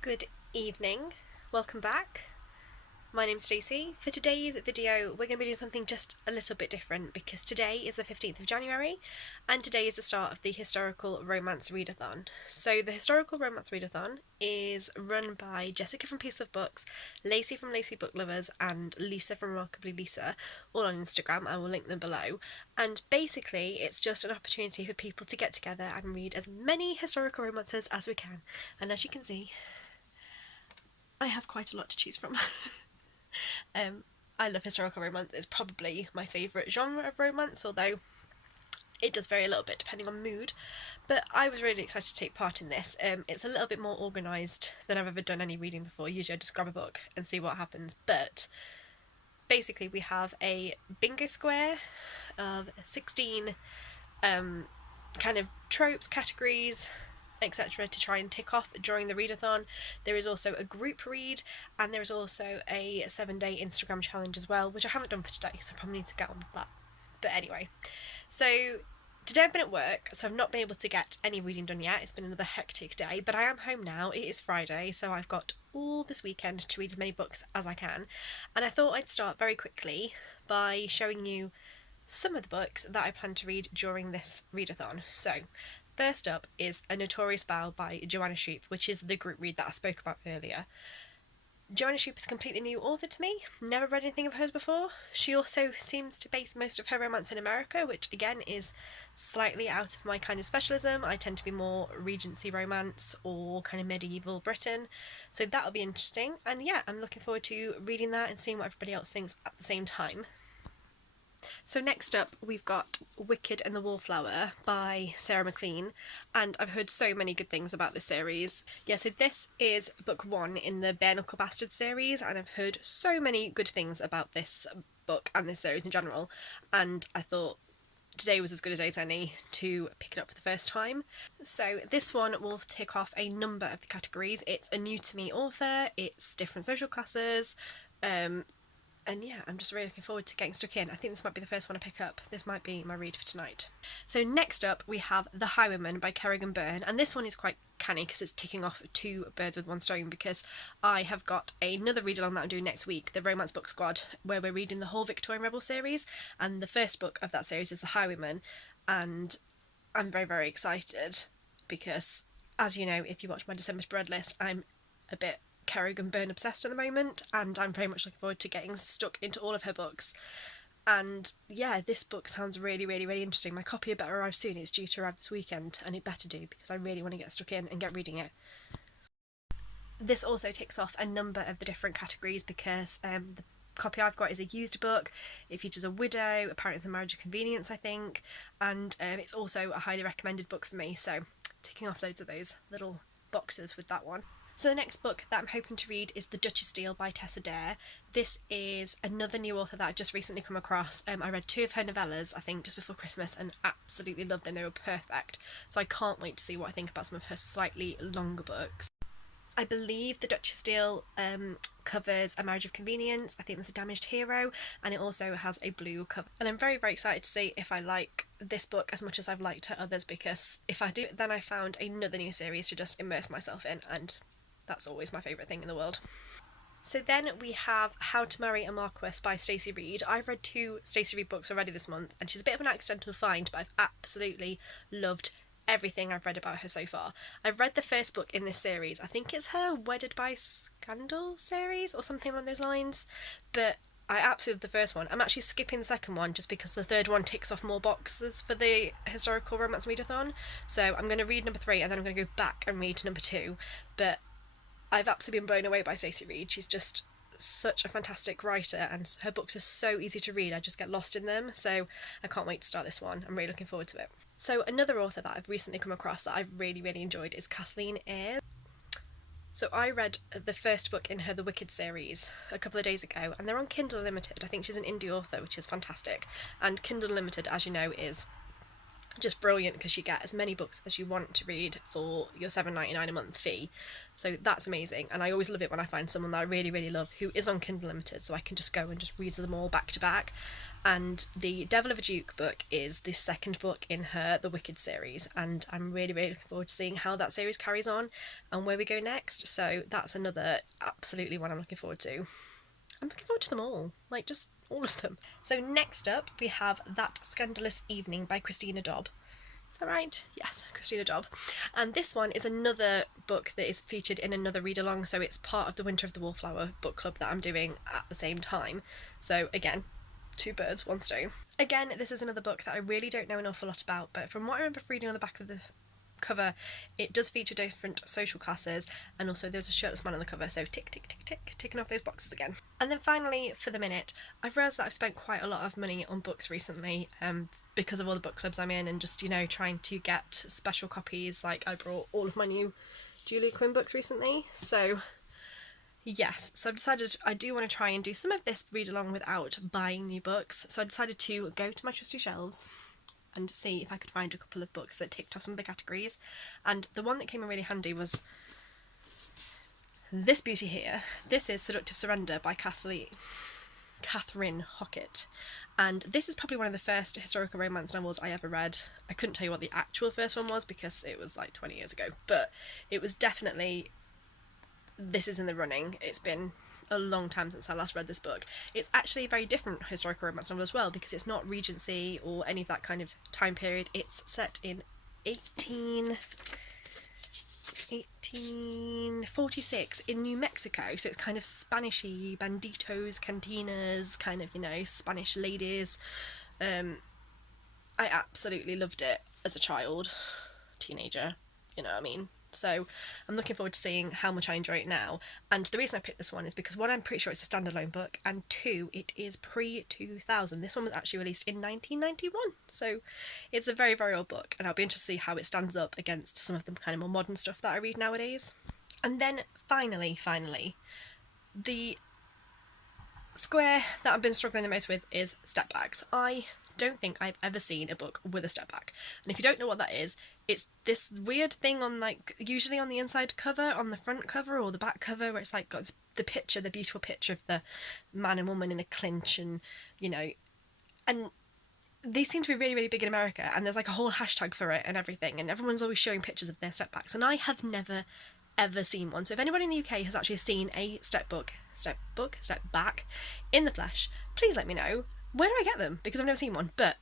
Good evening, welcome back. My name's Stacey. For today's video, we're going to be doing something just a little bit different because today is the 15th of January and today is the start of the Historical Romance Readathon. So, the Historical Romance Readathon is run by Jessica from Piece of Books, Lacey from Lacey Book Lovers, and Lisa from Remarkably Lisa, all on Instagram. I will link them below. And basically, it's just an opportunity for people to get together and read as many historical romances as we can. And as you can see, I have quite a lot to choose from. I love historical romance. It's probably my favourite genre of romance, although it does vary a little bit depending on mood. But I was really excited to take part in this. It's a little bit more organised than I've ever done any reading before. Usually I just grab a book and see what happens. But basically we have a bingo square of 16 kind of tropes, categories, etc. to try and tick off during the readathon. There is also a group read and there is also a 7-day Instagram challenge as well, which I haven't done for today, so I probably need to get on with that. But anyway, so today I've been at work, so I've not been able to get any reading done yet. It's been another hectic day, but I am home now. It is Friday, so I've got all this weekend to read as many books as I can. And I thought I'd start very quickly by showing you some of the books that I plan to read during this readathon. So, first up is A Notorious Vow by Joanna Shupe, which is the group read that I spoke about earlier. Joanna Shupe is a completely new author to me, never read anything of hers before. She also seems to base most of her romance in America, which again is slightly out of my kind of specialism. I tend to be more Regency romance or kind of medieval Britain, so that'll be interesting. And yeah, I'm looking forward to reading that and seeing what everybody else thinks at the same time. So next up we've got Wicked and the Wallflower by Sarah MacLean, and I've heard so many good things about this series. Yeah, so this is book 1 in the Bare Knuckle Bastard series, and I've heard so many good things about this book and this series in general, and I thought today was as good a day as any to pick it up for the first time. So this one will tick off a number of the categories. It's a new to me author, it's different social classes, and yeah, I'm just really looking forward to getting stuck in. I think this might be the first one I pick up. This might be my read for tonight. So next up we have The Highwayman by Kerrigan Byrne, and this one is quite canny because it's ticking off 2 birds with 1 stone, because I have got another read along that I'm doing next week, the Romance Book Squad, where we're reading the whole Victorian Rebel series, and the first book of that series is The Highwayman, and I'm very, very excited because, as you know, if you watch my December spread list, I'm a bit Kerrigan Byrne obsessed at the moment, and I'm very much looking forward to getting stuck into all of her books. And yeah, this book sounds really, really, really interesting. My copy better arrive soon. It's due to arrive this weekend, and it better do because I really want to get stuck in and get reading it. This also ticks off a number of the different categories because the copy I've got is a used book. It features a widow, apparently it's a marriage of convenience, I think, and it's also a highly recommended book for me, so ticking off loads of those little boxes with that one. So the next book that I'm hoping to read is The Duchess Deal by Tessa Dare. This is another new author that I've just recently come across. I read 2 of her novellas, I think, just before Christmas, and absolutely loved them. They were perfect. So I can't wait to see what I think about some of her slightly longer books. I believe The Duchess Deal covers a marriage of convenience. I think there's a damaged hero, and it also has a blue cover. And I'm very, very excited to see if I like this book as much as I've liked her others, because if I do, then I found another new series to just immerse myself in, and that's always my favourite thing in the world. So then we have How to Marry a Marquess by Stacey Reid. I've read 2 Stacey Reid books already this month, and she's a bit of an accidental find, but I've absolutely loved everything I've read about her so far. I've read the first book in this series. I think it's her Wedded by Scandal series or something along those lines, but I absolutely love the first one. I'm actually skipping the second one just because the third one ticks off more boxes for the Historical Romance Readathon. So I'm going to read number 3 and then I'm going to go back and read number 2. But I've absolutely been blown away by Stacey Reid. She's just such a fantastic writer, and her books are so easy to read. I just get lost in them, so I can't wait to start this one. I'm really looking forward to it. So another author that I've recently come across that I've really, really enjoyed is Kathleen Ayres. So I read the first book in her The Wicked series a couple of days ago, and they're on Kindle Unlimited. I think she's an indie author, which is fantastic. And Kindle Unlimited, as you know, is just brilliant because you get as many books as you want to read for your £7.99 a month fee. So that's amazing, and I always love it when I find someone that I really, really love who is on Kindle Unlimited, so I can just go and just read them all back to back. And the Devil of a Duke book is the second book in her The Wicked series, and I'm really, really looking forward to seeing how that series carries on and where we go next. So that's another absolutely one I'm looking forward to. I'm looking forward to them all, like just all of them. So next up we have That Scandalous Evening by Christina Dobb. Is that right? Yes, Christina Dobb. And this one is another book that is featured in another read along, so it's part of the Winter of the Wallflower book club that I'm doing at the same time. So again, two birds, one stone. Again, this is another book that I really don't know an awful lot about, but from what I remember reading on the back of the cover, it does feature different social classes, and also there's a shirtless man on the cover, so tick tick tick tick, ticking off those boxes again. And then finally, for the minute, I've realised that I've spent quite a lot of money on books recently, because of all the book clubs I'm in, and just, you know, trying to get special copies. Like, I brought all of my new Julia Quinn books recently, so yes, so I've decided I do want to try and do some of this read along without buying new books, so I decided to go to my trusty shelves and see if I could find a couple of books that ticked off some of the categories. And the one that came in really handy was this beauty here. This is Seductive Surrender by Catherine Hockett. And this is probably one of the first historical romance novels I ever read. I couldn't tell you what the actual first one was because it was like 20 years ago, but it was definitely, this is in the running. It's been a long time since I last read this book. It's actually a very different historical romance novel as well, because it's not Regency or any of that kind of time period. It's set in 1846 in New Mexico, so it's kind of Spanishy, banditos, cantinas, kind of, you know, Spanish ladies. I absolutely loved it as a child, teenager, you know what I mean? So I'm looking forward to seeing how much I enjoy it now. And the reason I picked this one is because, one, I'm pretty sure it's a standalone book, and two, it is pre-2000. This one was actually released in 1991, so it's a very, very old book, and I'll be interested to see how it stands up against some of the kind of more modern stuff that I read nowadays. And then finally, the square that I've been struggling the most with is step backs. I don't think I've ever seen a book with a step back, and if you don't know what that is, it's this weird thing on, like, usually on the inside cover, on the front cover or the back cover, where it's like got the picture, the beautiful picture of the man and woman in a clinch, and, you know, and these seem to be really, really big in America, and there's like a whole hashtag for it and everything, and everyone's always showing pictures of their step backs, and I have never ever seen one. So if anybody in the UK has actually seen a step back in the flesh, please let me know. Where do I get them? Because I've never seen one. But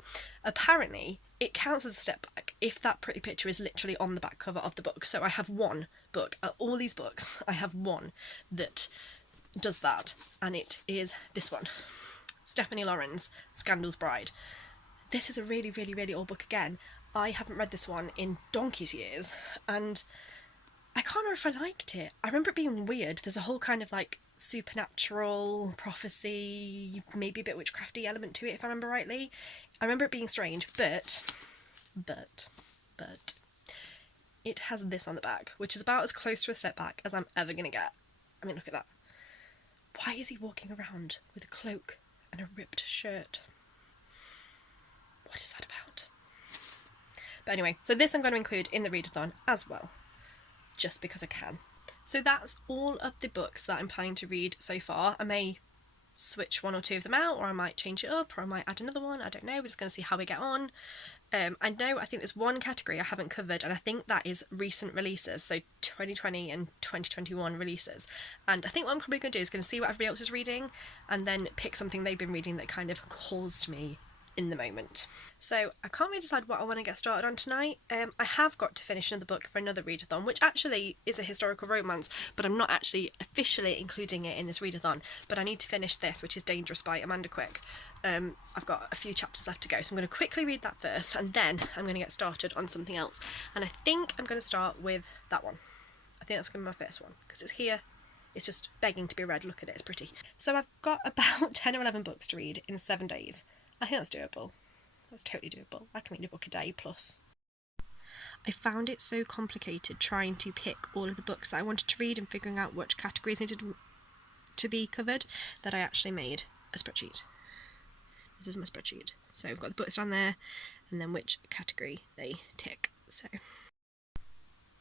apparently it counts as a step back if that pretty picture is literally on the back cover of the book. So I have one book, all these books, I have one that does that, and it is this one, Stephanie Lauren's Scandal's Bride. This is a really, really, really old book again. I haven't read this one in donkey's years, and I can't remember if I liked it. I remember it being weird. There's a whole kind of like supernatural prophecy, maybe a bit witchcrafty element to it, if I remember rightly. I remember it being strange, but it has this on the back, which is about as close to a step back as I'm ever gonna get. I mean, look at that. Why is he walking around with a cloak and a ripped shirt? What is that about? But anyway, so this I'm going to include in the readathon as well, just because I can. So that's all of the books that I'm planning to read so far. I may switch one or two of them out, or I might change it up, or I might add another one. I don't know. We're just going to see how we get on. I think there's one category I haven't covered, and I think that is recent releases, so 2020 and 2021 releases. And I think what I'm probably going to do is going to see what everybody else is reading, and then pick something they've been reading that kind of calls to me in the moment. So I can't really decide what I want to get started on tonight. I have got to finish another book for another readathon, which actually is a historical romance, but I'm not actually officially including it in this readathon. But I need to finish this, which is Dangerous by Amanda Quick. I've got a few chapters left to go, so I'm going to quickly read that first, and then I'm going to get started on something else. And I think I'm going to start with that one. I think that's going to be my first one, because it's here. It's just begging to be read. Look at it, it's pretty. So I've got about 10 or 11 books to read in 7 days. I think that's doable. That's totally doable. I can read a book a day plus. I found it so complicated trying to pick all of the books that I wanted to read and figuring out which categories needed to be covered that I actually made a spreadsheet. This is my spreadsheet. So I've got the books down there, and then which category they tick. So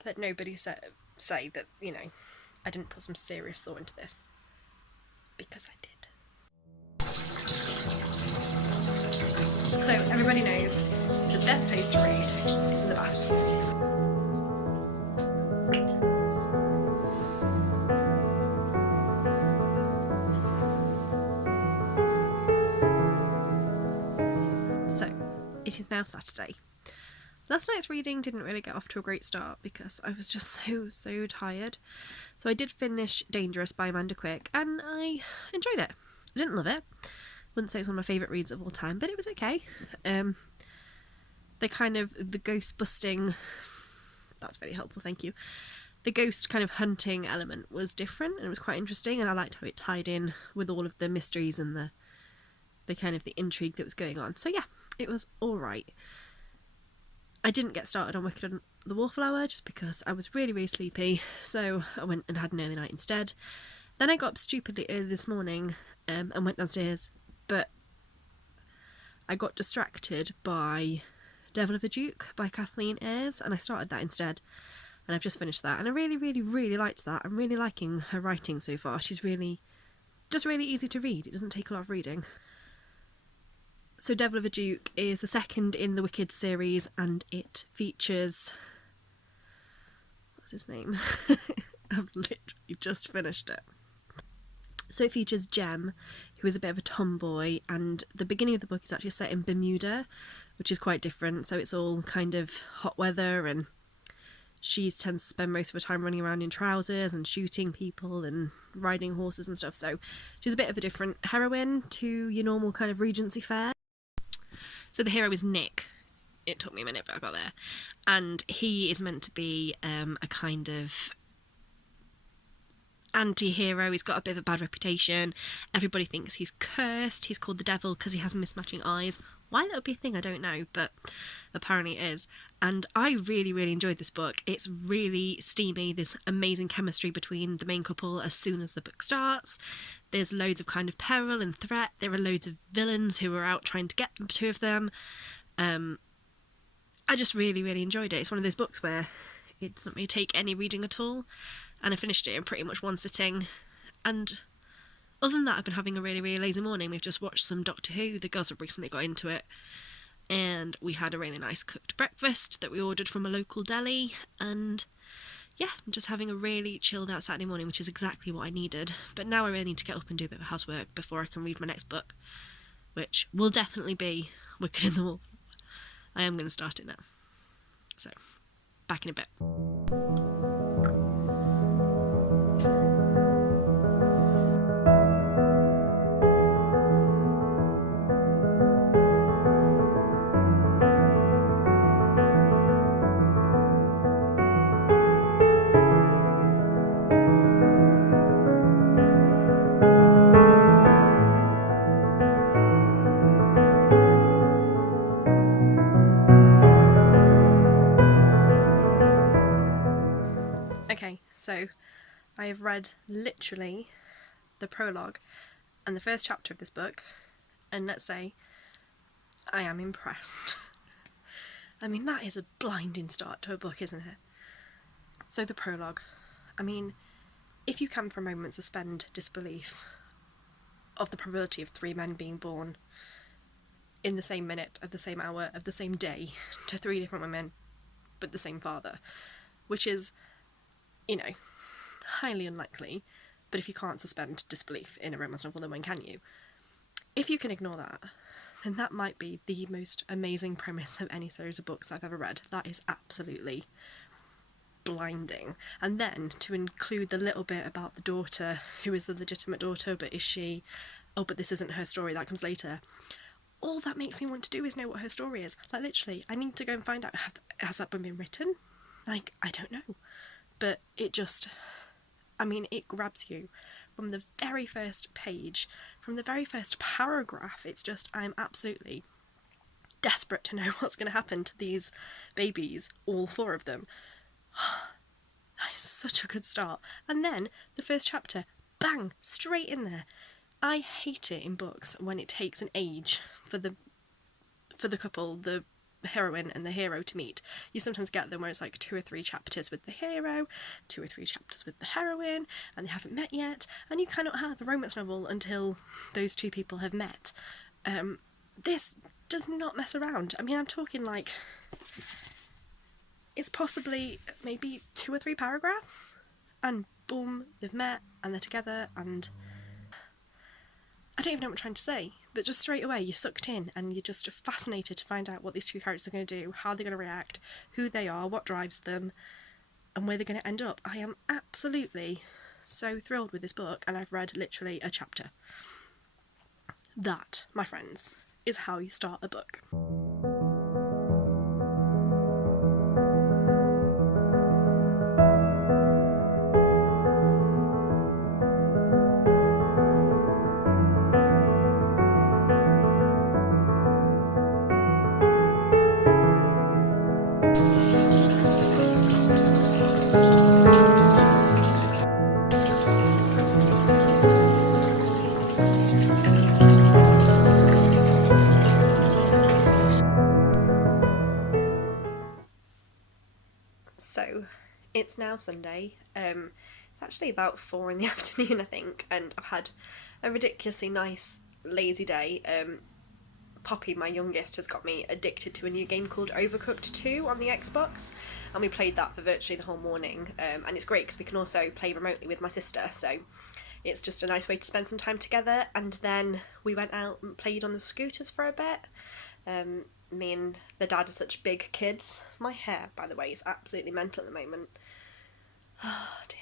that nobody say that, you know, I didn't put some serious thought into this, because I did. So everybody knows the best place to read is in the bath. So it is now Saturday. Last night's reading didn't really get off to a great start because I was just so tired. So I did finish Dangerous by Amanda Quick, and I enjoyed it. I didn't love it. Wouldn't say it's one of my favourite reads of all time, but it was okay. The ghost busting, that's very helpful, thank you. The ghost kind of hunting element was different, and it was quite interesting, and I liked how it tied in with all of the mysteries and the kind of the intrigue that was going on. So yeah, it was alright. I didn't get started on Wicked and the Wallflower just because I was really sleepy, so I went and had an early night instead. Then I got up stupidly early this morning and went downstairs, but I got distracted by Devil of a Duke by Kathleen Ayres, and I started that instead, and I've just finished that, and I really liked that. I'm really liking her writing so far. She's really easy to read. It doesn't take a lot of reading. So Devil of a Duke is the second in the Wicked series, and it features... what's his name? I've literally just finished it. So it features Jem, who is a bit of a tomboy, and the beginning of the book is actually set in Bermuda, which is quite different. So it's all kind of hot weather, and she tends to spend most of her time running around in trousers and shooting people and riding horses and stuff. So she's a bit of a different heroine to your normal kind of Regency fare. So the hero is Nick. It took me a minute, but I got there. And he is meant to be a kind of anti-hero. He's got a bit of a bad reputation. Everybody thinks he's cursed. He's called the devil because he has mismatching eyes. Why that would be a thing, I don't know, but apparently it is. And I really enjoyed this book. It's really steamy. There's amazing chemistry between the main couple as soon as the book starts. There's loads of kind of peril and threat. There are loads of villains who are out trying to get the two of them. I just really enjoyed it. It's one of those books where it doesn't really take any reading at all, and I finished it in pretty much one sitting. And other than that, I've been having a really lazy morning. We've just watched some Doctor Who. The girls have recently got into it, and we had a really nice cooked breakfast that we ordered from a local deli, and yeah, I'm just having a really chilled out Saturday morning, which is exactly what I needed. But now I really need to get up and do a bit of housework before I can read my next book, which will definitely be Wicked in the Wall. I am going to start it now. So, back in a bit. Okay, so I have read literally the prologue and the first chapter of this book, and let's say I am impressed. I mean, that is a blinding start to a book, isn't it? So the prologue, I mean, if you can for a moment suspend disbelief of the probability of 3 men being born in the same minute, of the same hour, of the same day, to 3 different women, but the same father, which is, you know, highly unlikely, but if you can't suspend disbelief in a romance novel, then when can you? If you can ignore that, then that might be the most amazing premise of any series of books I've ever read. That is absolutely blinding. And then to include the little bit about the daughter, who is the legitimate daughter, but is she, oh, but this isn't her story, that comes later. All that makes me want to do is know what her story is. Like, literally, I need to go and find out, has that been written? Like, I don't know. But it just, I mean, it grabs you from the very first page, from the very first paragraph. It's just, I'm absolutely desperate to know what's going to happen to these babies, all 4 of them. That is such a good start. And then the first chapter, bang, straight in there. I hate it in books when it takes an age for the couple, the heroine and the hero to meet. You sometimes get them where it's like 2 or 3 chapters with the hero, 2 or 3 chapters with the heroine, and they haven't met yet, and you cannot have a romance novel until those 2 people have met. This does not mess around. I mean, I'm talking like, it's possibly maybe 2 or 3 paragraphs, and boom, they've met, and they're together, and I don't even know what I'm trying to say, but just straight away you're sucked in and you're just fascinated to find out what these 2 characters are going to do, how they're going to react, who they are, what drives them, and where they're going to end up. I am absolutely so thrilled with this book, and I've read literally a chapter. That, my friends, is how you start a book. So, it's now Sunday. It's actually about 4 in the afternoon, I think, and I've had a ridiculously nice, lazy day. Poppy, my youngest, has got me addicted to a new game called Overcooked 2 on the Xbox, and we played that for virtually the whole morning, and it's great because we can also play remotely with my sister, so it's just a nice way to spend some time together. And then we went out and played on the scooters for a bit. Me and the dad are such big kids. My hair, by the way, is absolutely mental at the moment. Oh dear.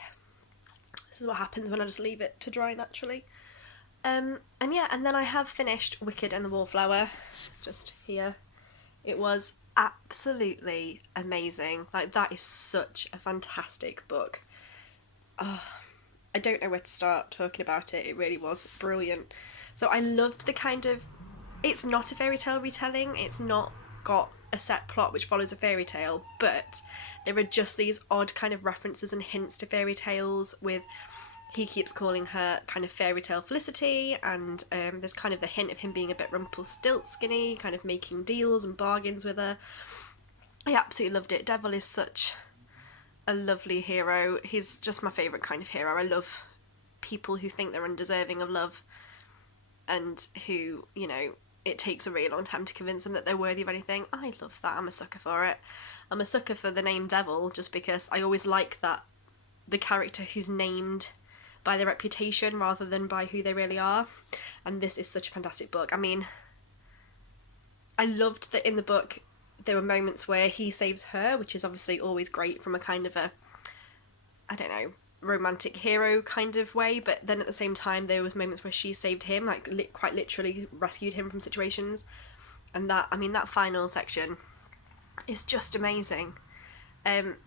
This is what happens when I just leave it to dry naturally. And then I have finished Wicked and the Wallflower. It's just here. It was absolutely amazing. Like, that is such a fantastic book. Oh, I don't know where to start talking about it. It really was brilliant. So I loved the kind of... It's not a fairy tale retelling. It's not got a set plot which follows a fairy tale, but there are just these odd kind of references and hints to fairy tales with... He keeps calling her kind of fairy tale Felicity, and there's kind of the hint of him being a bit Rumpelstiltskin-y, kind of making deals and bargains with her. I absolutely loved it. Devil is such a lovely hero. He's just my favourite kind of hero. I love people who think they're undeserving of love and who, you know, it takes a really long time to convince them that they're worthy of anything. I love that. I'm a sucker for it. I'm a sucker for the name Devil just because I always like that the character who's named by their reputation rather than by who they really are. And this is such a fantastic book. I mean, I loved that in the book there were moments where he saves her, which is obviously always great from a kind of a, I don't know, romantic hero kind of way, but then at the same time there was moments where she saved him, like quite literally rescued him from situations. And that, I mean, that final section is just amazing. And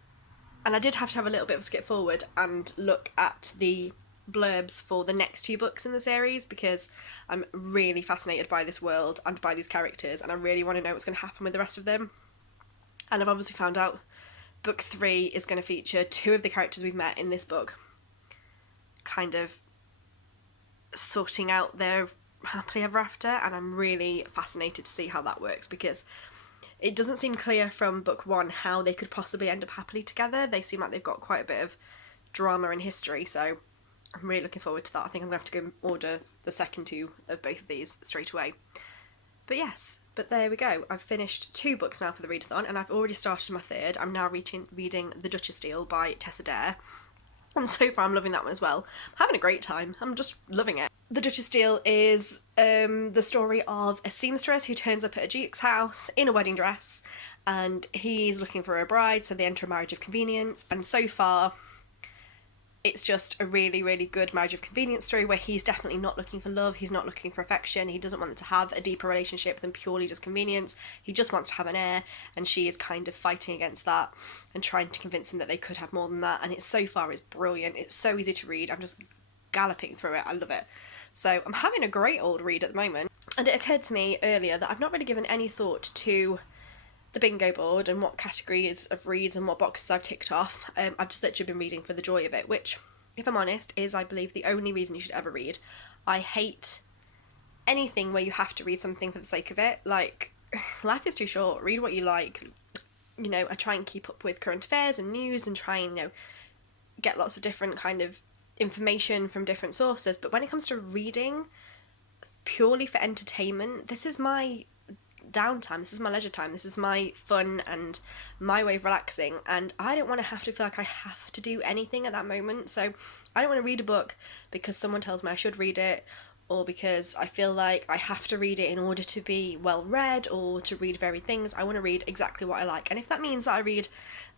I did have to have a little bit of a skip forward and look at the blurbs for the next 2 books in the series because I'm really fascinated by this world and by these characters, and I really want to know what's going to happen with the rest of them. And I've obviously found out book 3 is going to feature 2 of the characters we've met in this book kind of sorting out their happily ever after, and I'm really fascinated to see how that works because it doesn't seem clear from book 1 how they could possibly end up happily together. They seem like they've got quite a bit of drama and history, so I'm really looking forward to that. I think I'm going to have to go and order the second 2 of both of these straight away. But yes, but there we go. I've finished 2 books now for the readathon, and I've already started my 3rd. I'm now reading The Duchess Deal by Tessa Dare, and so far I'm loving that one as well. I'm having a great time. I'm just loving it. The Duchess Deal is the story of a seamstress who turns up at a duke's house in a wedding dress, and he's looking for a bride, so they enter a marriage of convenience, and so far it's just a really, really good marriage of convenience story where he's definitely not looking for love, he's not looking for affection, he doesn't want to have a deeper relationship than purely just convenience, he just wants to have an heir, and she is kind of fighting against that and trying to convince him that they could have more than that, and it so far is brilliant. It's so easy to read. I'm just galloping through it. I love it. So I'm having a great old read at the moment, and it occurred to me earlier that I've not really given any thought to the bingo board and what categories of reads and what boxes I've ticked off. I've just literally been reading for the joy of it, which, if I'm honest, is, I believe, the only reason you should ever read. I hate anything where you have to read something for the sake of it. Like, life is too short. Read what you like. You know, I try and keep up with current affairs and news and try and, you know, get lots of different kind of information from different sources. But when it comes to reading purely for entertainment, this is my downtime, this is my leisure time, this is my fun and my way of relaxing, and I don't want to have to feel like I have to do anything at that moment. So I don't want to read a book because someone tells me I should read it, or because I feel like I have to read it in order to be well read or to read varied things. I want to read exactly what I like, and if that means that I read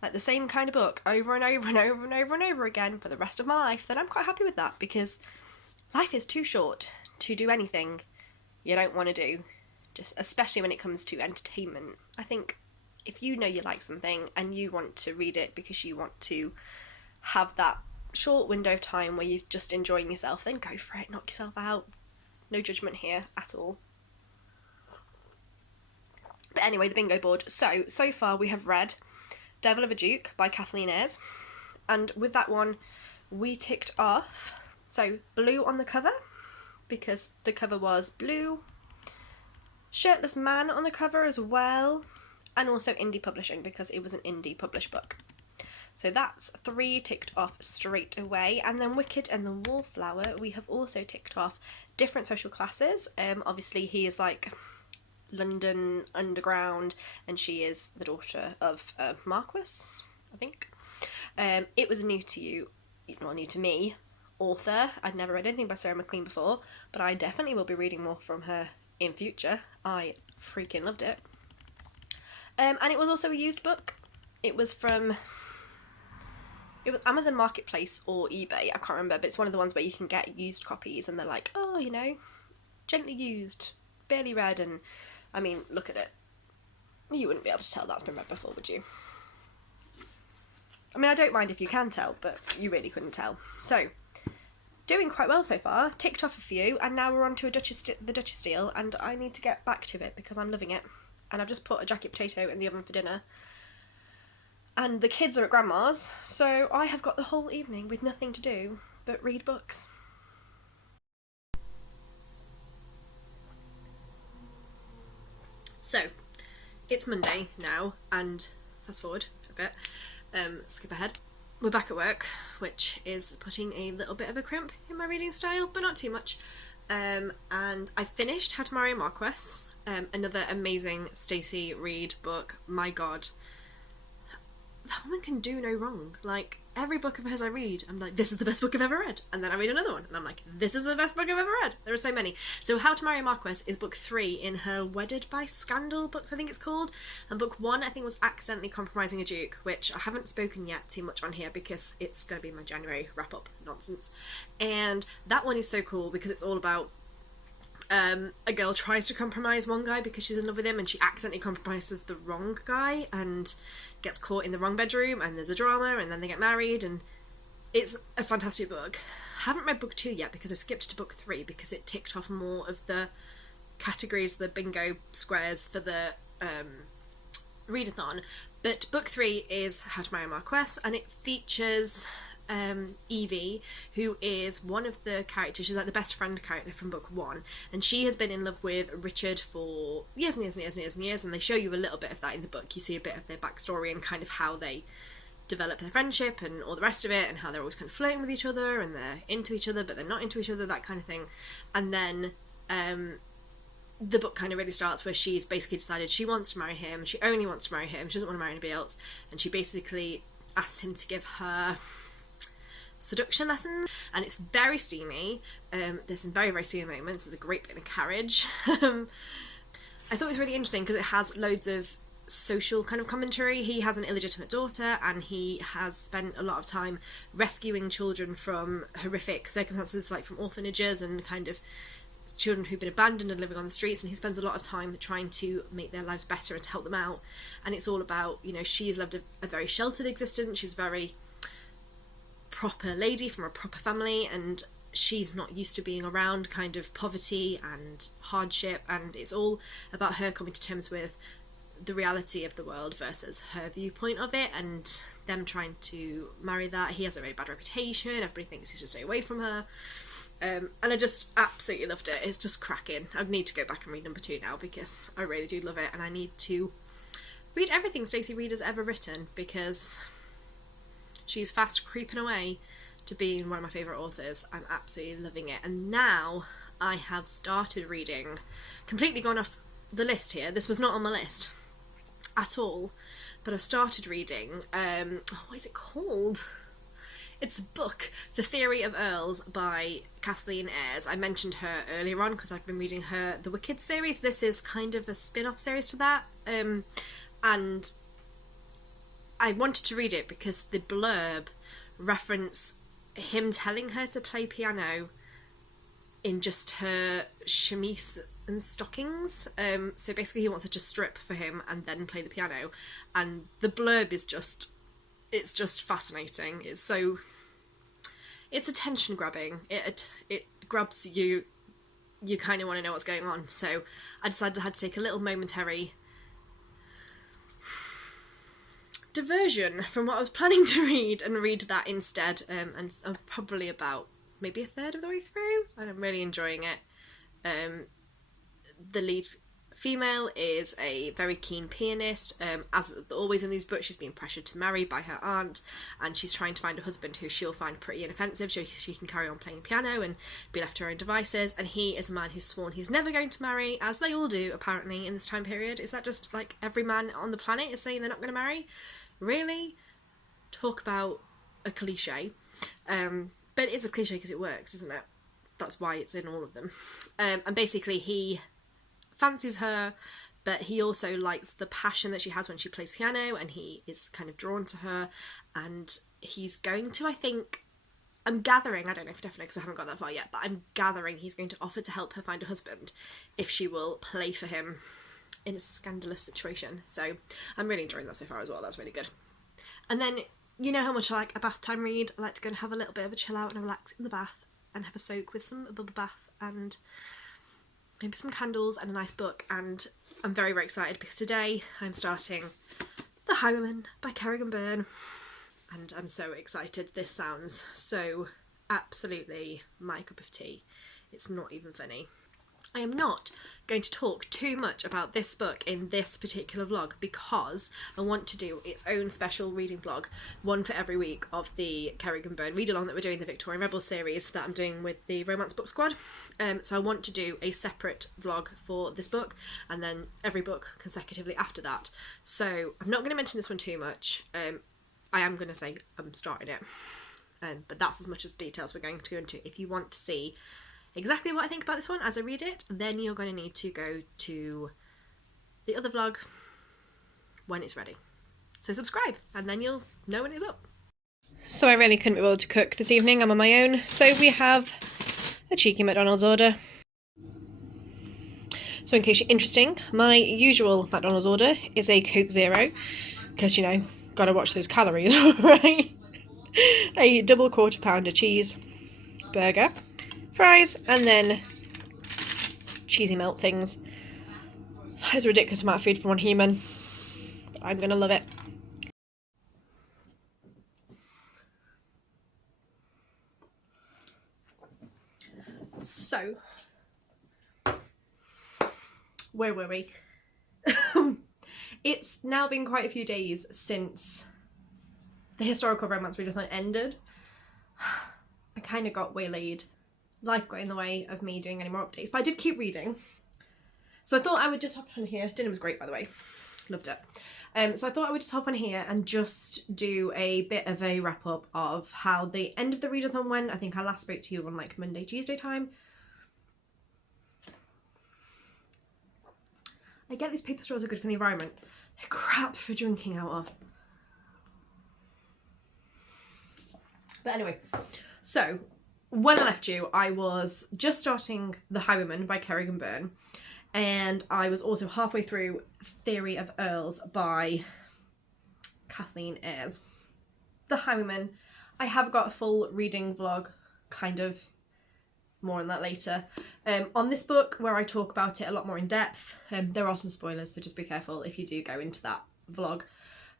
like the same kind of book over and over and over and over and over again for the rest of my life, then I'm quite happy with that, because life is too short to do anything you don't want to do, just especially when it comes to entertainment. I think if you know you like something and you want to read it because you want to have that short window of time where you're just enjoying yourself, then go for it, knock yourself out. No judgment here at all. But anyway, the bingo board. So far we have read Devil of a Duke by Kathleen Ayres, and with that one we ticked off, so blue on the cover because the cover was blue, shirtless man on the cover as well, and also indie publishing because it was an indie published book. So that's 3 ticked off straight away. And then Wicked and the Wallflower, we have also ticked off different social classes. Obviously he is like London underground and she is the daughter of a Marquis, I think. It was new to you, not new to me, author. I'd never read anything by Sarah MacLean before, but I definitely will be reading more from her in future. I freaking loved it. And it was also a used book. It was Amazon Marketplace or eBay, I can't remember, but it's one of the ones where you can get used copies and they're like, oh, you know, gently used, barely read, and I mean, look at it. You wouldn't be able to tell that's been read before, would you? I mean, I don't mind if you can tell, but you really couldn't tell. So, doing quite well so far, ticked off a few, and now we're on to the Duchess deal, and I need to get back to it because I'm loving it. And I've just put a jacket potato in the oven for dinner. And the kids are at grandma's, so I have got the whole evening with nothing to do but read books. So, it's Monday now, and fast forward a bit, skip ahead. We're back at work, which is putting a little bit of a crimp in my reading style, but not too much. And I finished How to Marry a Marquess, another amazing Stacey Reid book. My god, that woman can do no wrong. Like, every book of hers I read, I'm like, this is the best book I've ever read. And then I read another one, and I'm like, this is the best book I've ever read. There are so many. So How to Marry a Marquess is book 3 in her Wedded by Scandal books, I think it's called. And book 1, I think, was Accidentally Compromising a Duke, which I haven't spoken yet too much on here because it's going to be my January wrap-up nonsense. And that one is so cool because it's all about a girl tries to compromise one guy because she's in love with him, and she accidentally compromises the wrong guy and gets caught in the wrong bedroom, and there's a drama, and then they get married, and it's a fantastic book. I haven't read book 2 yet because I skipped to book 3 because it ticked off more of the categories, the bingo squares for the readathon. But book 3 is How to Marry a Marquess, and it features Evie, who is one of the characters. She's like the best friend character from book 1, and she has been in love with Richard for years and years and years and years and years, and they show you a little bit of that in the book. You see a bit of their backstory and kind of how they develop their friendship and all the rest of it, and how they're always kind of flirting with each other and they're into each other but they're not into each other, that kind of thing. And then the book kind of really starts where she's basically decided she wants to marry him. She only wants to marry him. She doesn't want to marry anybody else, and she basically asks him to give her seduction lesson, and it's very steamy. There's some very, very steamy moments. There's a great bit in a carriage. I thought it was really interesting because it has loads of social kind of commentary. He has an illegitimate daughter, and he has spent a lot of time rescuing children from horrific circumstances, like from orphanages and kind of children who've been abandoned and living on the streets, and he spends a lot of time trying to make their lives better and to help them out. And it's all about, you know, she's lived a very sheltered existence. She's very proper lady from a proper family, and she's not used to being around kind of poverty and hardship, and it's all about her coming to terms with the reality of the world versus her viewpoint of it, and them trying to marry that. He has a very bad reputation, everybody thinks he should stay away from her, And I just absolutely loved it. It's just cracking. I need to go back and read number 2 now because I really do love it, and I need to read everything Stacey Reid has ever written because she's fast creeping away to being one of my favourite authors. I'm absolutely loving it. And now I have started reading, completely gone off the list here, this was not on my list at all, but I've started reading, what is it called? It's a book, The Theory of Earls by Kathleen Ayres. I mentioned her earlier on because I've been reading her The Wicked series. This is kind of a spin-off series to that. And I wanted to read it because the blurb reference him telling her to play piano in just her chemise and stockings. So basically he wants her to strip for him and then play the piano. And the blurb is just... it's just fascinating. It's attention grabbing. It grabs you. You kind of want to know what's going on. So I decided I had to take a little momentary diversion from what I was planning to read and read that instead. And I'm probably about maybe a third of the way through, and I'm really enjoying it. The lead female is a very keen pianist. As always in these books, she's being pressured to marry by her aunt, and she's trying to find a husband who she'll find pretty inoffensive so she can carry on playing piano and be left to her own devices. And he is a man who's sworn he's never going to marry, as they all do apparently in this time period. Is that just like every man on the planet is saying they're not going to marry? Really? Talk about a cliche. But it's a cliche because it works, isn't it? That's why it's in all of them. And basically he fancies her, but he also likes the passion that she has when she plays piano, and he is kind of drawn to her, and he's going to, I think, I'm gathering, I don't know for definite because I haven't got that far yet, but I'm gathering he's going to offer to help her find a husband if she will play for him in a scandalous situation. So I'm really enjoying that so far as well. That's really good. And then, you know how much I like a bath time read. I like to go and have a little bit of a chill out and relax in the bath and have a soak with some bubble bath and maybe some candles and a nice book. And I'm very, very excited because today I'm starting The Highwayman by Kerrigan Byrne, and I'm so excited. This sounds so absolutely my cup of tea. It's not even funny. I am not going to talk too much about this book in this particular vlog because I want to do its own special reading vlog, one for every week, of the Kerrigan Byrne read-along that we're doing, the Victorian Rebel series that I'm doing with the Romance Book Squad. So I want to do a separate vlog for this book and then every book consecutively after that. So I'm not going to mention this one too much. I am going to say I'm starting it, but that's as much as details we're going to go into. If you want to see exactly what I think about this one as I read it, then you're going to need to go to the other vlog when it's ready. So subscribe and then you'll know when it's up. So I really couldn't be bothered to cook this evening. I'm on my own. So we have a cheeky McDonald's order. So in case you're interested, my usual McDonald's order is a Coke Zero because, you know, gotta watch those calories, right? A double quarter pounder cheese burger, fries, and then cheesy melt things. That is a ridiculous amount of food for one human, but I'm gonna love it. So, where were we? It's now been quite a few days since the Historical Romance Readathon ended. I kind of got waylaid. Life got in the way of me doing any more updates, but I did keep reading. So I thought I would just hop on here. Dinner was great, by the way. Loved it. So I thought I would just hop on here and just do a bit of a wrap up of how the end of the readathon went. I think I last spoke to you on like Monday, Tuesday time. I get these paper straws are good for the environment. They're crap for drinking out of. But anyway, so when I left you, I was just starting The Highwayman by Kerrigan Byrne, and I was also halfway through Theory of Earls by Kathleen Ayres. The Highwayman, I have got a full reading vlog, kind of, more on that later. On this book, where I talk about it a lot more in depth, there are some spoilers, so just be careful if you do go into that vlog.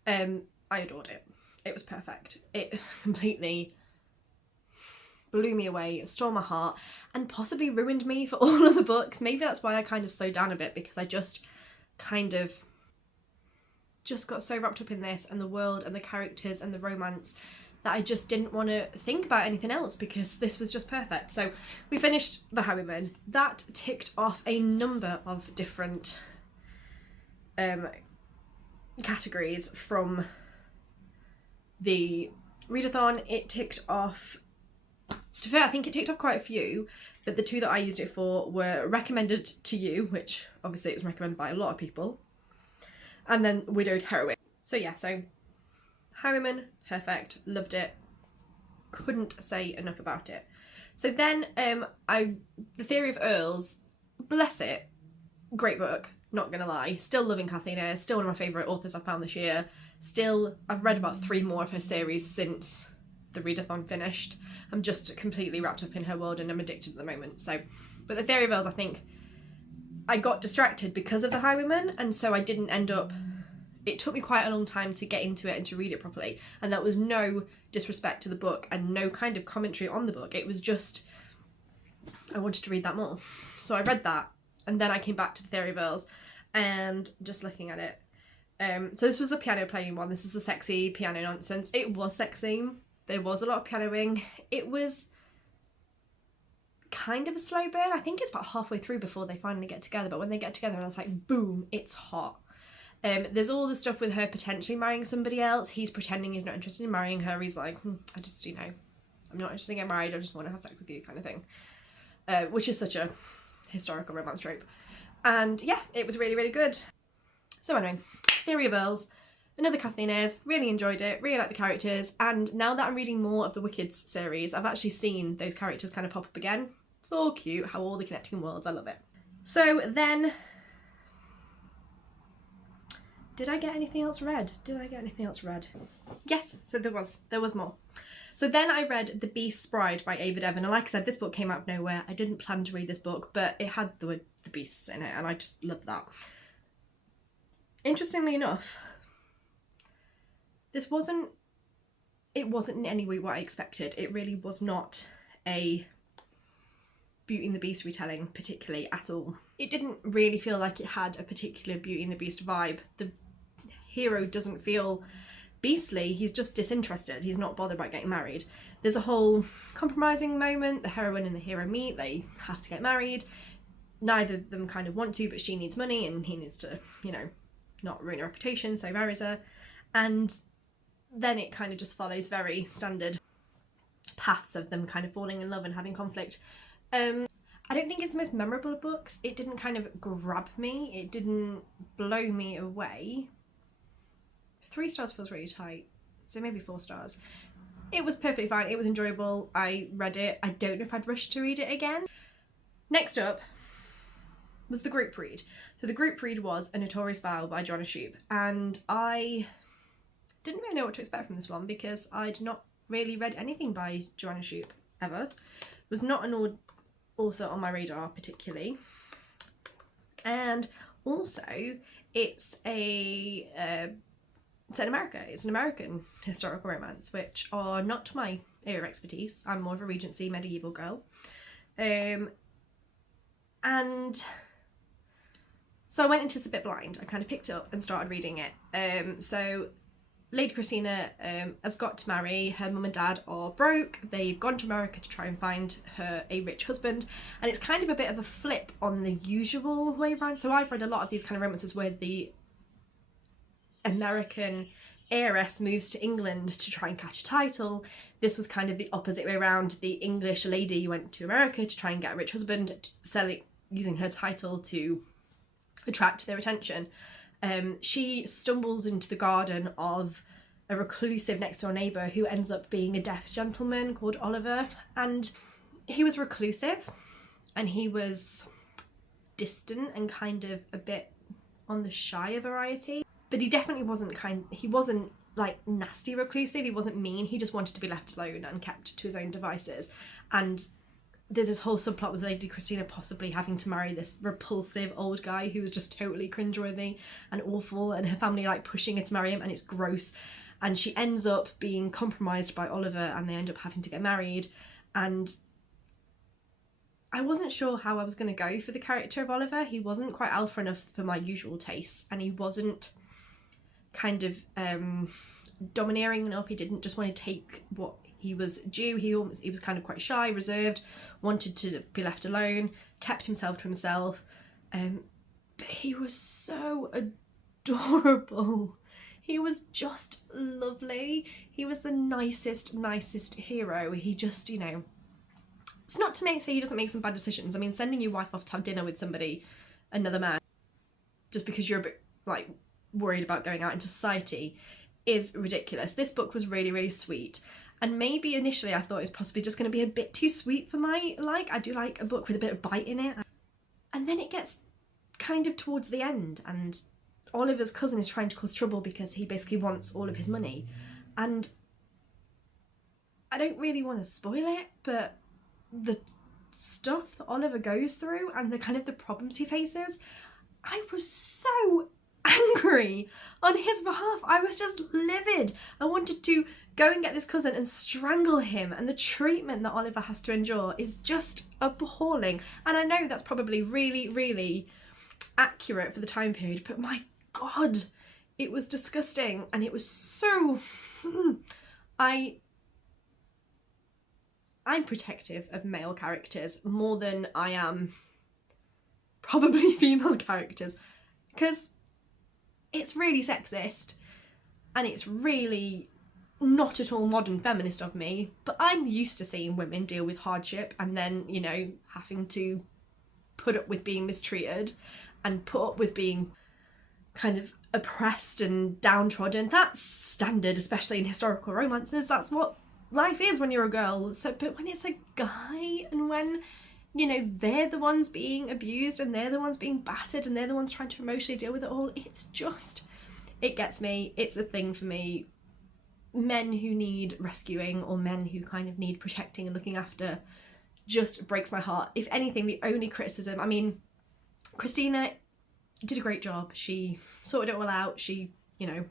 I adored it. It was perfect. It completely blew me away, stole my heart, and possibly ruined me for all of the books. Maybe that's why I kind of slowed down a bit, because I just kind of just got so wrapped up in this and the world and the characters and the romance that I just didn't want to think about anything else, because this was just perfect. So we finished The Highwayman. That ticked off a number of different categories from the readathon. It ticked off, to be fair, I think it ticked off quite a few, but the two that I used it for were recommended to you, which obviously it was recommended by a lot of people, and then Widowed Heroine. So yeah, so Highwayman, perfect, loved it, couldn't say enough about it. So then The Theory of Earls, bless it, great book, not gonna lie, still loving Kathleen Ayres, still one of my favourite authors I've found this year, still, I've read about 3 more of her series since the readathon finished. I'm just completely wrapped up in her world and I'm addicted at the moment. So, but The Theory of Earls, I think I got distracted because of The Highwayman, and so I didn't end up, it took me quite a long time to get into it and to read it properly, and that was no disrespect to the book and no kind of commentary on the book. It was just, I wanted to read that more. So I read that, and then I came back to The Theory of Earls and just looking at it. So this was the piano playing one. This is the sexy piano nonsense. It was sexy. There was a lot of pianoing. It was kind of a slow burn. I think it's about halfway through before they finally get together, but when they get together, I was like, boom, it's hot. There's all the stuff with her potentially marrying somebody else. He's pretending he's not interested in marrying her. He's like, I just, I'm not interested in getting married. I just want to have sex with you, kind of thing. Which is such a historical romance trope. And yeah, it was really, really good. So anyway, Theory of Earls, another Kathleen Ayres, really enjoyed it, really like the characters, and now that I'm reading more of the Wicked series, I've actually seen those characters kind of pop up again. It's all cute, how all the connecting worlds, I love it. So then, did I get anything else read? Yes, so there was more. So then I read The Beast's Bride by Ava Devon, and like I said, this book came out of nowhere. I didn't plan to read this book, but it had the beasts in it, and I just loved that. Interestingly enough, it wasn't in any way what I expected. It really was not a Beauty and the Beast retelling, particularly, at all. It didn't really feel like it had a particular Beauty and the Beast vibe. The hero doesn't feel beastly, he's just disinterested. He's not bothered about getting married. There's a whole compromising moment. The heroine and the hero meet, they have to get married. Neither of them kind of want to, but she needs money and he needs to, not ruin her reputation, so marries her. And then it kind of just follows very standard paths of them kind of falling in love and having conflict. I don't think it's the most memorable of books. It didn't kind of grab me. It didn't blow me away. 3 stars feels really tight, so maybe 4 stars. It was perfectly fine. It was enjoyable. I read it. I don't know if I'd rush to read it again. Next up was the group read. So the group read was A Notorious Vow by Joanna Shupe, and I didn't really know what to expect from this one because I'd not really read anything by Joanna Shupe ever. Was not an author on my radar particularly, and also it's set in America. It's an American historical romance, which are not my area of expertise. I'm more of a Regency medieval girl, and so I went into this a bit blind. I kind of picked it up and started reading it. So Lady Christina has got to marry. Her mum and dad are broke. They've gone to America to try and find her a rich husband. And it's kind of a bit of a flip on the usual way around. So I've read a lot of these kind of romances where the American heiress moves to England to try and catch a title. This was kind of the opposite way around. The English lady went to America to try and get a rich husband, using her title to attract their attention. She stumbles into the garden of a reclusive next door neighbour who ends up being a deaf gentleman called Oliver, and he was reclusive and he was distant and kind of a bit on the shyer variety, but he definitely wasn't like nasty reclusive, he wasn't mean, he just wanted to be left alone and kept to his own devices. And there's this whole subplot with Lady Christina possibly having to marry this repulsive old guy who was just totally cringeworthy and awful, and her family like pushing her to marry him, and it's gross. And she ends up being compromised by Oliver and they end up having to get married. And I wasn't sure how I was going to go for the character of Oliver. He wasn't quite alpha enough for my usual tastes, and he wasn't kind of domineering enough. He didn't just want to take what he was due. He was kind of quite shy, reserved, wanted to be left alone, kept himself to himself. But he was so adorable. He was just lovely. He was the nicest hero. He just, you know, it's not to say he doesn't make some bad decisions. I mean, sending your wife off to have dinner with somebody, another man, just because you're a bit, like, worried about going out into society is ridiculous. This book was really sweet, and maybe initially I thought it was possibly just going to be a bit too sweet for my like. I do like a book with a bit of bite in it, and then it gets kind of towards the end, and Oliver's cousin is trying to cause trouble because he basically wants all of his money, and I don't really want to spoil it, but the stuff that Oliver goes through and the kind of the problems he faces, I was so angry on his behalf. I was just livid. I wanted to go and get this cousin and strangle him, and the treatment that Oliver has to endure is just appalling. And I know that's probably really accurate for the time period, but my god, it was disgusting, and it was so I'm protective of male characters more than I am probably female characters, because it's really sexist and it's really not at all modern feminist of me, but I'm used to seeing women deal with hardship and then, you know, having to put up with being mistreated and put up with being kind of oppressed and downtrodden. That's standard, especially in historical romances. That's what life is when you're a girl. So, but when it's a guy, and when, you know, they're the ones being abused and they're the ones being battered and they're the ones trying to emotionally deal with it all, it's just, it gets me. It's a thing for me. Men who need rescuing or men who kind of need protecting and looking after just breaks my heart. If anything, the only criticism, I mean, Christina did a great job. She sorted it all out. She, you know,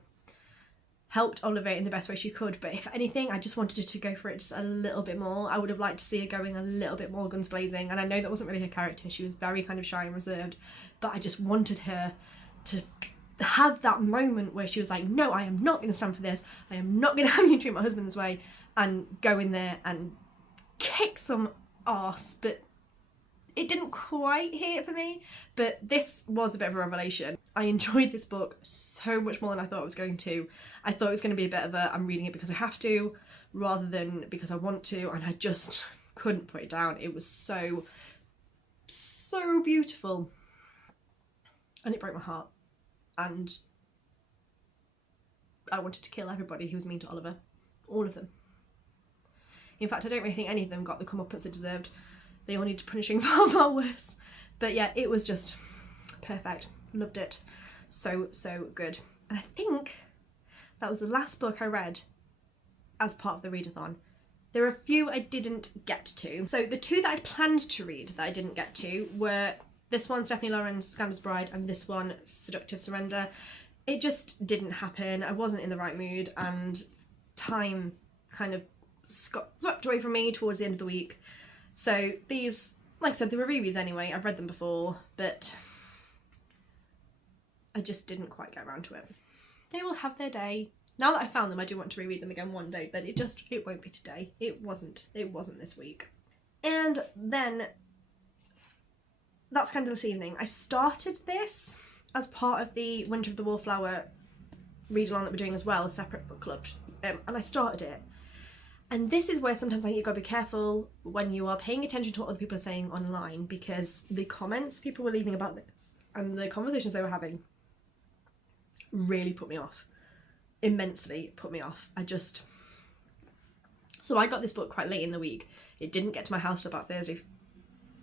helped Oliver in the best way she could, but if anything, I just wanted her to go for it just a little bit more. I would have liked to see her going a little bit more guns blazing, and I know that wasn't really her character. She was very kind of shy and reserved, but I just wanted her to have that moment where she was like, no, I am not going to stand for this. I am not going to have you treat my husband this way, and go in there and kick some arse. But it didn't quite hit for me, but this was a bit of a revelation. I enjoyed this book so much more than I thought I was going to. I thought it was going to be a bit of a, I'm reading it because I have to, rather than because I want to, and I just couldn't put it down. It was so beautiful, and it broke my heart, and I wanted to kill everybody who was mean to Oliver. All of them. In fact, I don't really think any of them got the comeuppance they deserved. They all needed punishing far worse. But yeah, it was just perfect. Loved it. So good. And I think that was the last book I read as part of the readathon. There are a few I didn't get to. So the two that I'd planned to read that I didn't get to were this one, Stephanie Lauren's Scandal's Bride, and this one, Seductive Surrender. It just didn't happen. I wasn't in the right mood, and time kind of swept away from me towards the end of the week. So these, like I said, they were rereads anyway. I've read them before, but I just didn't quite get around to it. They will have their day. Now that I found them, I do want to reread them again one day, but it won't be today. It wasn't this week. And then that's kind of this evening. I started this as part of the Winter of the Wallflower read-along that we're doing as well, a separate book club, and I started it. And this is where sometimes I think you've got to be careful when you are paying attention to what other people are saying online, because the comments people were leaving about this and the conversations they were having really put me off. Immensely put me off. So I got this book quite late in the week. It didn't get to my house till about Thursday,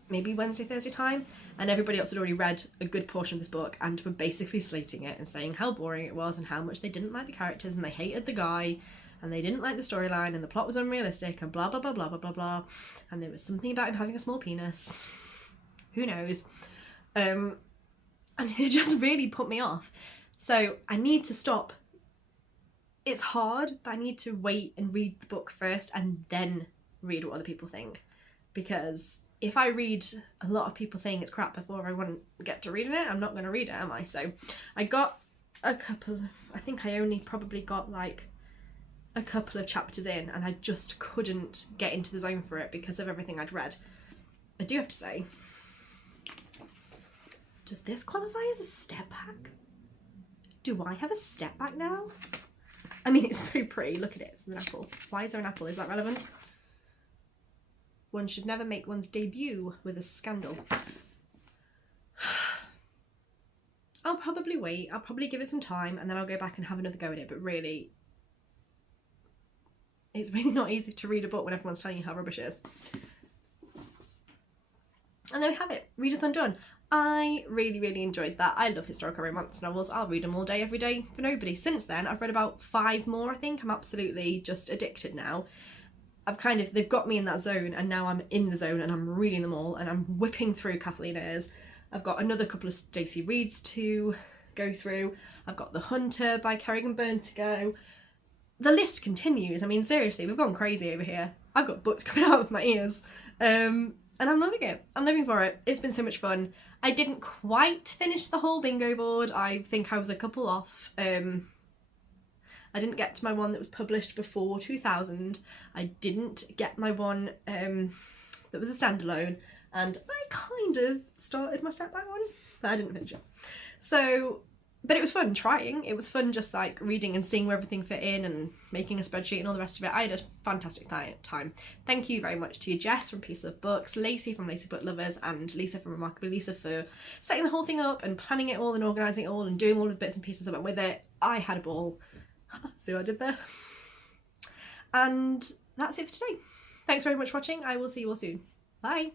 maybe Wednesday, Thursday time, and everybody else had already read a good portion of this book and were basically slating it and saying how boring it was and how much they didn't like the characters and they hated the guy and they didn't like the storyline and the plot was unrealistic and blah blah blah blah blah blah blah, and there was something about him having a small penis, who knows, and it just really put me off. So I need to stop. It's hard, but I need to wait and read the book first and then read what other people think, because if I read a lot of people saying it's crap before I want to get to reading it, I'm not going to read it, am I? So I got a couple, I think I only probably got like a couple of chapters in, and I just couldn't get into the zone for it because of everything I'd read. I do have to say, does this qualify as a step back? Do I have a step back now? I mean, it's so pretty. Look at it. It's an apple. Why is there an apple? Is that relevant? One should never make one's debut with a scandal. I'll probably wait. I'll probably give it some time and then I'll go back and have another go at it. But really, it's really not easy to read a book when everyone's telling you how rubbish it is. And there we have it. Readathon done. I really, really enjoyed that. I love historical romance novels. I'll read them all day, every day for nobody. Since then, I've read about 5 more, I think. I'm absolutely just addicted now. They've got me in that zone, and now I'm in the zone and I'm reading them all and I'm whipping through Kathleen Ayres. I've got another couple of Stacey Reads to go through. I've got The Hunter by Kerrigan Byrne to go. The list continues. I mean, seriously, we've gone crazy over here. I've got books coming out of my ears. And I'm loving it. I'm living for it. It's been so much fun. I didn't quite finish the whole bingo board. I think I was a couple off. I didn't get to my one that was published before 2000. I didn't get my one that was a standalone. And I kind of started my step back one, but I didn't finish it. So, but it was fun trying. It was fun just like reading and seeing where everything fit in and making a spreadsheet and all the rest of it. I had a fantastic time. Thank you very much to Jess from Piece of Books, Lacey from Lacey Book Lovers, and Lisa from Remarkably Lisa for setting the whole thing up and planning it all and organising it all and doing all of the bits and pieces that went with it. I had a ball. See what I did there? And that's it for today. Thanks very much for watching. I will see you all soon. Bye.